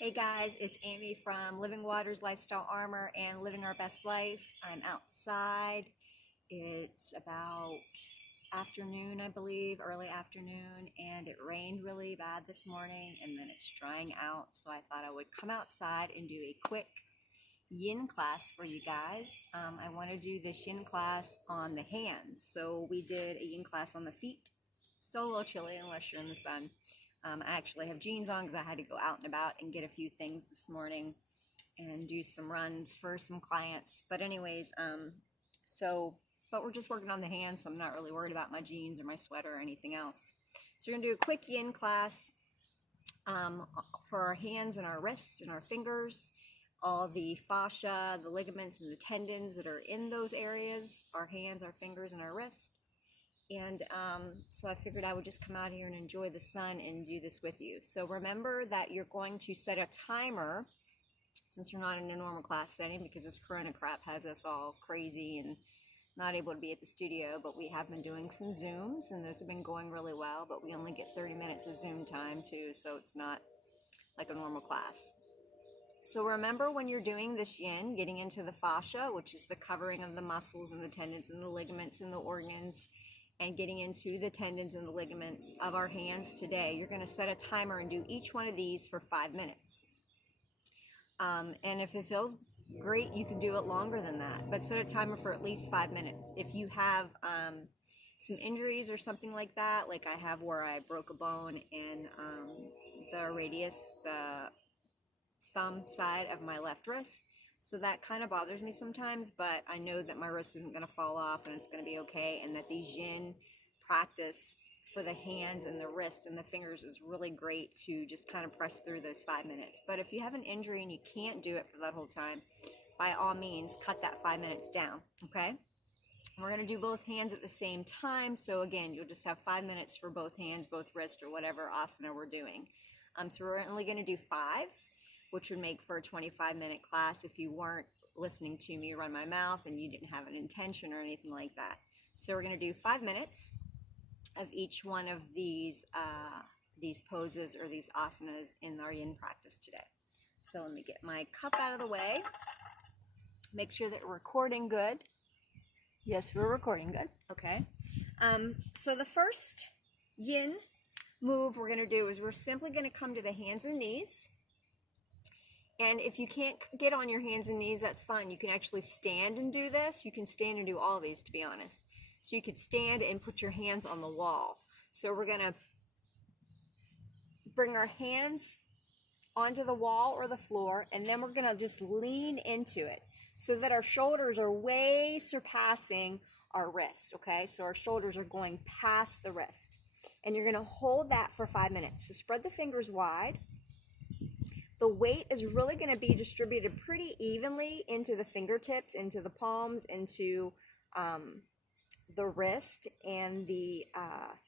Hey guys, it's Aimee from Living Waters Lifestyle Armor and Living Our Best Life. I'm outside. It's about afternoon, I believe, early afternoon, and it rained really bad this morning and then it's drying out. So I thought I would come outside and do a quick YIN class for you guys. I want to do this YIN class on the hands. So we did a YIN class on the feet. Still a little chilly unless you're in the sun. I actually have jeans on because I had to go out and about and get a few things this morning and do some runs for some clients. But anyways, but we're just working on the hands, so I'm not really worried about my jeans or my sweater or anything else. So we're going to do a quick YIN class for our hands and our wrists and our fingers, all the fascia, the ligaments and the tendons that are in those areas, our hands, our fingers, and our wrists. And so I figured I would just come out here and enjoy the sun and do this with you. So remember that you're going to set a timer, since you're not in a normal class setting, because this corona crap has us all crazy and not able to be at the studio. But we have been doing some Zooms, and those have been going really well. But we only get 30 minutes of Zoom time too, so it's not like a normal class. So remember, when you're doing this YIN, getting into the fascia, which is the covering of the muscles and the tendons and the ligaments and the organs, and getting into the tendons and the ligaments of our hands today, you're going to set a timer and do each one of these for 5 minutes. And if it feels great, you can do it longer than that, but set a timer for at least 5 minutes. If you have some injuries or something like that, like I have where I broke a bone in the radius, the thumb side of my left wrist, so that kind of bothers me sometimes, but I know that my wrist isn't going to fall off and it's going to be okay, and that these YIN practice for the hands and the wrist and the fingers is really great to just kind of press through those 5 minutes. But if you have an injury and you can't do it for that whole time, by all means, cut that 5 minutes down, okay? We're going to do both hands at the same time, so again, you'll just have 5 minutes for both hands, both wrists, or whatever asana we're doing. So we're only going to do 5, which would make for a 25-minute class if you weren't listening to me run my mouth and you didn't have an intention or anything like that. So we're going to do 5 minutes of each one of these poses or these asanas in our YIN practice today. So let me get my cup out of the way. Make sure that we're recording good. Yes, we're recording good. Okay. So the first YIN move we're going to do is we're simply going to come to the hands and knees. And if you can't get on your hands and knees, that's fine. You can actually stand and do this. You can stand and do all these, to be honest. So you could stand and put your hands on the wall. So we're going to bring our hands onto the wall or the floor, and then we're going to just lean into it so that our shoulders are way surpassing our wrist, okay? So our shoulders are going past the wrist. And you're going to hold that for 5 minutes. So spread the fingers wide. The weight is really going to be distributed pretty evenly into the fingertips, into the palms, into the wrist and the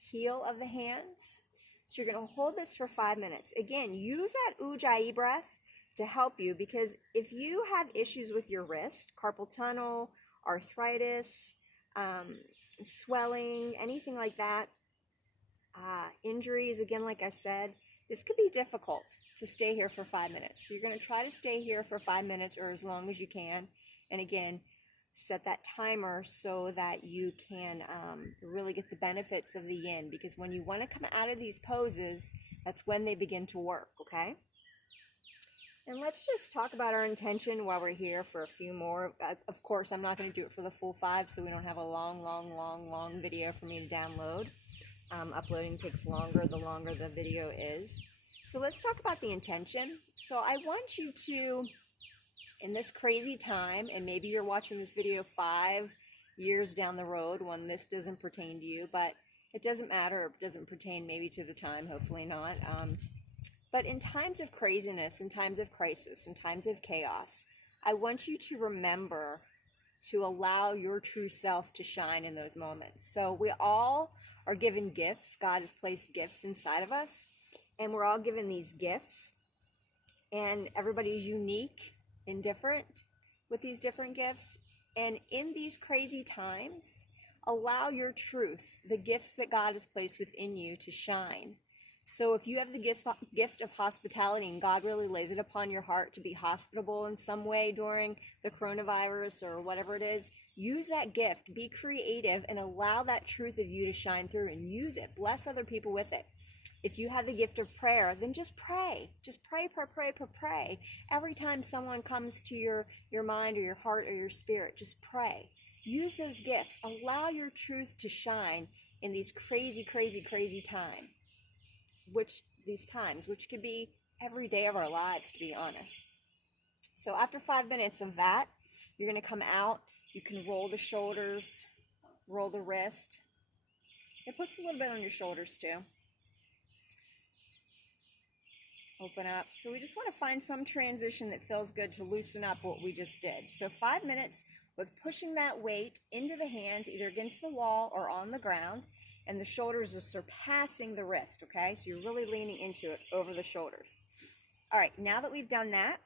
heel of the hands. So you're going to hold this for 5 minutes. Again, use that Ujjayi breath to help you, because if you have issues with your wrist, carpal tunnel, arthritis, swelling, anything like that, injuries, again, like I said, this could be difficult to stay here for 5 minutes. So you're going to try to stay here for 5 minutes or as long as you can. And again, set that timer so that you can really get the benefits of the YIN, because when you want to come out of these poses, that's when they begin to work, okay? And let's just talk about our intention while we're here for a few more. Of course, I'm not going to do it for the full 5, so we don't have a long video for me to download. Uploading takes longer the longer the video is. So let's talk about the intention. So I want you to, in this crazy time, and maybe you're watching this video 5 years down the road when this doesn't pertain to you, but it doesn't matter. It doesn't pertain maybe to the time, hopefully not. But in times of craziness, in times of crisis, in times of chaos, I want you to remember to allow your true self to shine in those moments. So we all are given gifts. God has placed gifts inside of us, and we're all given these gifts, and everybody's unique and different with these different gifts. And in these crazy times, allow your truth, the gifts that God has placed within you, to shine, So if you have the gift of hospitality and God really lays it upon your heart to be hospitable in some way during the coronavirus or whatever it is, use that gift, be creative, and allow that truth of you to shine through and use it. Bless other people with it. If you have the gift of prayer, then just pray. Just pray, pray, pray, pray, pray. Every time someone comes to your mind or your heart or your spirit, just pray. Use those gifts. Allow your truth to shine in these crazy, crazy, crazy times, which could be every day of our lives, to be honest. So after 5 minutes of that, you're going to come out. You can roll the shoulders, roll the wrist. It puts a little bit on your shoulders too. Open up. So we just want to find some transition that feels good to loosen up what we just did. So 5 minutes with pushing that weight into the hands, either against the wall or on the ground, and the shoulders are surpassing the wrist, okay? So you're really leaning into it over the shoulders. All right, now that we've done that,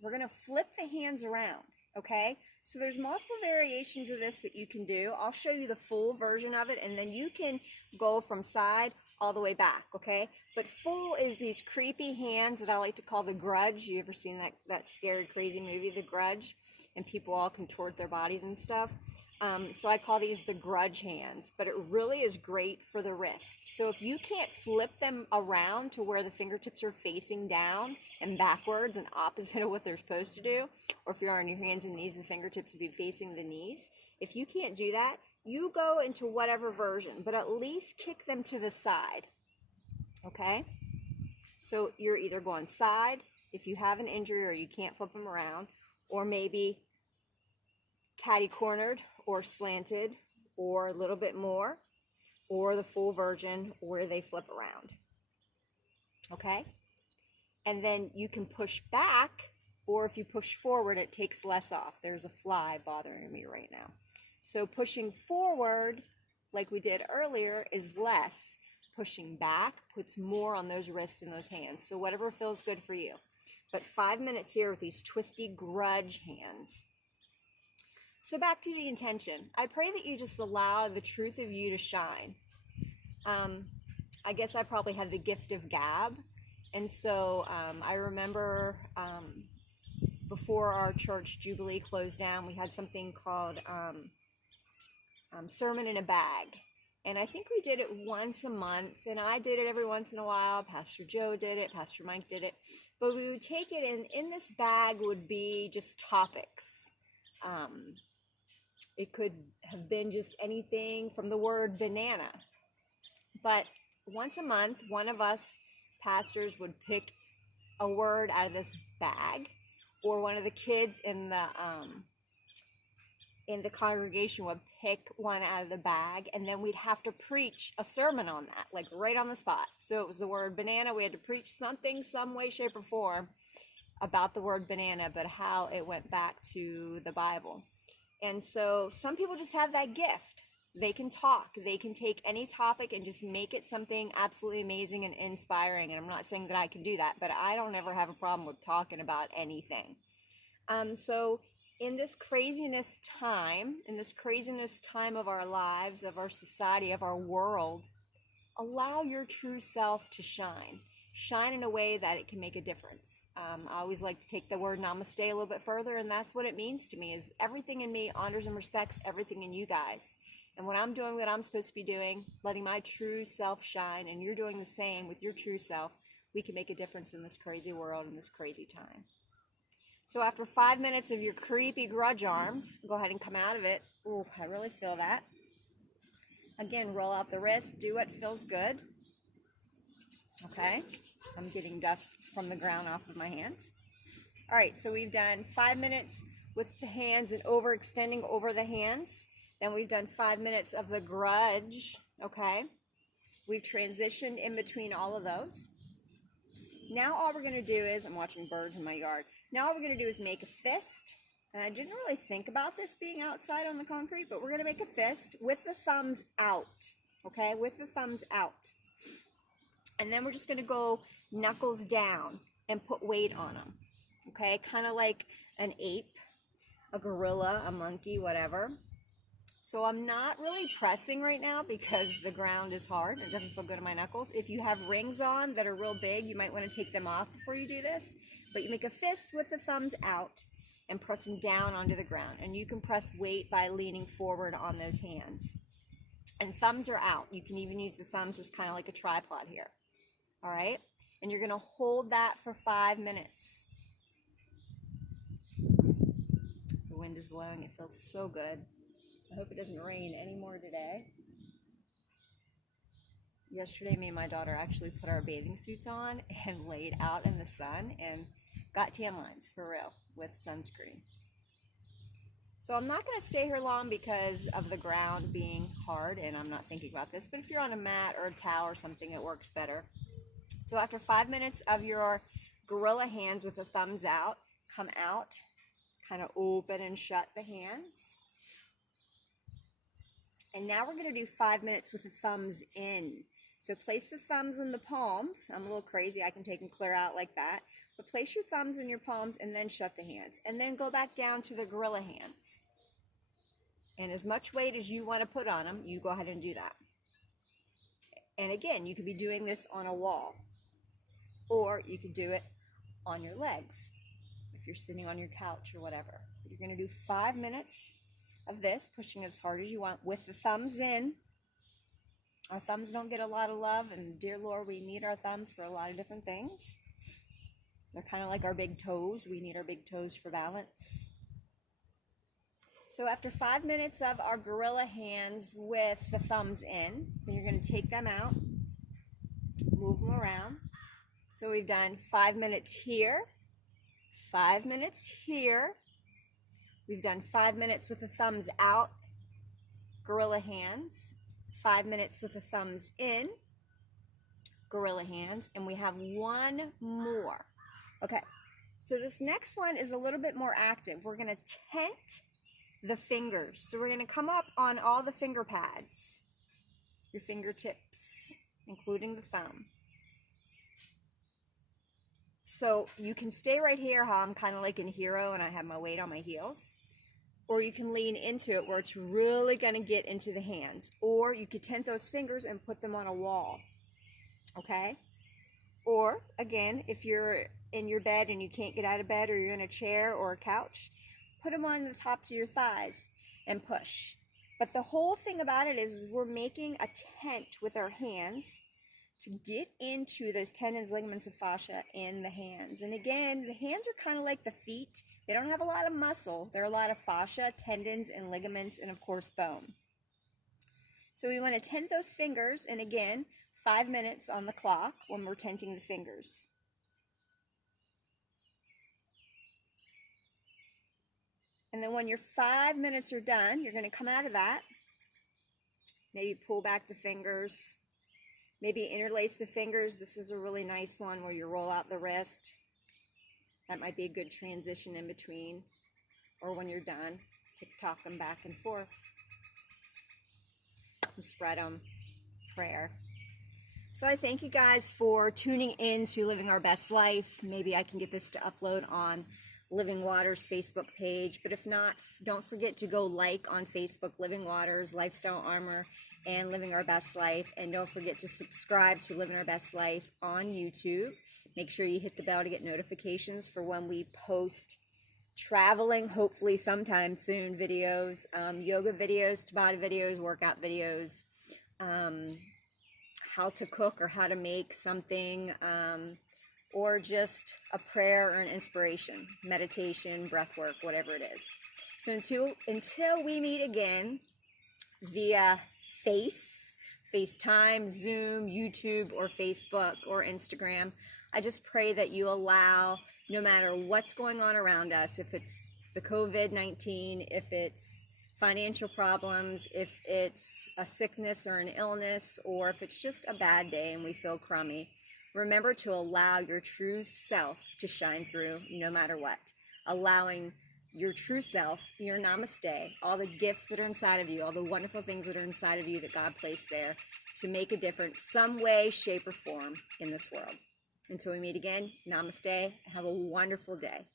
we're going to flip the hands around, okay? So there's multiple variations of this that you can do. I'll show you the full version of it, and then you can go from side all the way back, okay? But full is these creepy hands that I like to call the Grudge. You ever seen that scary, crazy movie, The Grudge? And people all contort their bodies and stuff. So I call these the Grudge hands, but it really is great for the wrist. So if you can't flip them around to where the fingertips are facing down and backwards and opposite of what they're supposed to do, or if you're on your hands and knees, the fingertips would be facing the knees. If you can't do that, you go into whatever version, but at least kick them to the side, okay? So you're either going side if you have an injury or you can't flip them around, or maybe catty-cornered or slanted or a little bit more, or the full version where they flip around, okay? And then you can push back, or if you push forward, it takes less off. There's a fly bothering me right now. So pushing forward, like we did earlier, is less. Pushing back puts more on those wrists and those hands. So whatever feels good for you. But 5 minutes here with these twisty Grudge hands. So back to the intention. I pray that you just allow the truth of you to shine. I guess I probably had the gift of gab. And so I remember before our church Jubilee closed down, we had something called Sermon in a Bag. And I think we did it once a month, and I did it every once in a while. Pastor Joe did it, Pastor Mike did it. But we would take it, and in this bag would be just topics. It could have been just anything from the word banana. But once a month, one of us pastors would pick a word out of this bag, or one of the kids in the congregation would pick one out of the bag, and then we'd have to preach a sermon on that, like right on the spot. So it was the word banana. We had to preach something, some way, shape, or form about the word banana, but how it went back to the Bible. And so some people just have that gift. They can talk. They can take any topic and just make it something absolutely amazing and inspiring. And I'm not saying that I can do that, but I don't ever have a problem with talking about anything. So in this craziness time of our lives, of our society, of our world, allow your true self to shine. Shine in a way that it can make a difference. I always like to take the word namaste a little bit further, and that's what it means to me, is everything in me honors and respects everything in you guys. And when I'm doing what I'm supposed to be doing, letting my true self shine, and you're doing the same with your true self, we can make a difference in this crazy world, in this crazy time. So after 5 minutes of your creepy Grudge arms, go ahead and come out of it. Ooh, I really feel that. Again, roll out the wrist, do what feels good. Okay, I'm getting dust from the ground off of my hands. All right, so we've done 5 minutes with the hands and overextending over the hands. Then we've done 5 minutes of the Grudge, okay? We've transitioned in between all of those. Now all we're going to do is, I'm watching birds in my yard. Now all we're going to do is make a fist. And I didn't really think about this being outside on the concrete, but we're going to make a fist with the thumbs out, okay? With the thumbs out. And then we're just going to go knuckles down and put weight on them, okay? Kind of like an ape, a gorilla, a monkey, whatever. So I'm not really pressing right now because the ground is hard. It doesn't feel good on my knuckles. If you have rings on that are real big, you might want to take them off before you do this. But you make a fist with the thumbs out and press them down onto the ground. And you can press weight by leaning forward on those hands. And thumbs are out. You can even use the thumbs as kind of like a tripod here. All right? And you're going to hold that for 5 minutes. The wind is blowing. It feels so good. I hope it doesn't rain anymore today. Yesterday, me and my daughter actually put our bathing suits on and laid out in the sun and got tan lines for real with sunscreen. So I'm not going to stay here long because of the ground being hard, and I'm not thinking about this, but if you're on a mat or a towel or something, it works better. So after 5 minutes of your gorilla hands with the thumbs out, come out, kind of open and shut the hands. And now we're going to do 5 minutes with the thumbs in. So place the thumbs in the palms. I'm a little crazy. I can take them clear out like that. But place your thumbs in your palms and then shut the hands. And then go back down to the gorilla hands. And as much weight as you want to put on them, you go ahead and do that. And again, you could be doing this on a wall. Or you could do it on your legs if you're sitting on your couch or whatever. But you're going to do 5 minutes of this, pushing as hard as you want with the thumbs in. Our thumbs don't get a lot of love, and dear Lord, we need our thumbs for a lot of different things. They're kind of like our big toes. We need our big toes for balance. So after 5 minutes of our gorilla hands with the thumbs in, then you're going to take them out, move them around. So we've done 5 minutes here, 5 minutes here. We've done 5 minutes with the thumbs out, gorilla hands, 5 minutes with the thumbs in, gorilla hands, and we have one more. Okay, so this next one is a little bit more active. We're going to tent the fingers. So we're going to come up on all the finger pads, your fingertips, including the thumb. So you can stay right here, how I'm kind of like in Hero and I have my weight on my heels. Or you can lean into it where it's really going to get into the hands. Or you could tent those fingers and put them on a wall. Okay? Or, again, if you're in your bed and you can't get out of bed, or you're in a chair or a couch, put them on the tops of your thighs and push. But the whole thing about it is we're making a tent with our hands to get into those tendons, ligaments, and fascia in the hands. And again, the hands are kind of like the feet. They don't have a lot of muscle. There are a lot of fascia, tendons, and ligaments, and of course, bone. So we want to tent those fingers, and again, 5 minutes on the clock when we're tenting the fingers. And then when your 5 minutes are done, you're going to come out of that. Maybe pull back the fingers. Maybe interlace the fingers. This is a really nice one where you roll out the wrist. That might be a good transition in between. Or when you're done, tick-tock them back and forth. And spread them. Prayer. So I thank you guys for tuning in to Living Our Best Life. Maybe I can get this to upload on Living Waters Facebook page. But if not, don't forget to go like on Facebook, Living Waters, Lifestyle Armor, and Living Our Best Life. And don't forget to subscribe to Living Our Best Life on YouTube. Make sure you hit the bell to get notifications for when we post traveling, hopefully sometime soon, videos, yoga videos, Tabata videos, workout videos, how to cook or how to make something, or just a prayer or an inspiration, meditation, breath work, whatever it is. So until we meet again via FaceTime, Zoom, YouTube, or Facebook, or Instagram, I just pray that you allow, no matter what's going on around us, if it's the COVID-19, if it's financial problems, if it's a sickness or an illness, or if it's just a bad day and we feel crummy, remember to allow your true self to shine through no matter what. Allowing your true self, your namaste, all the gifts that are inside of you, all the wonderful things that are inside of you that God placed there to make a difference some way, shape, or form in this world. Until we meet again, namaste. Have a wonderful day.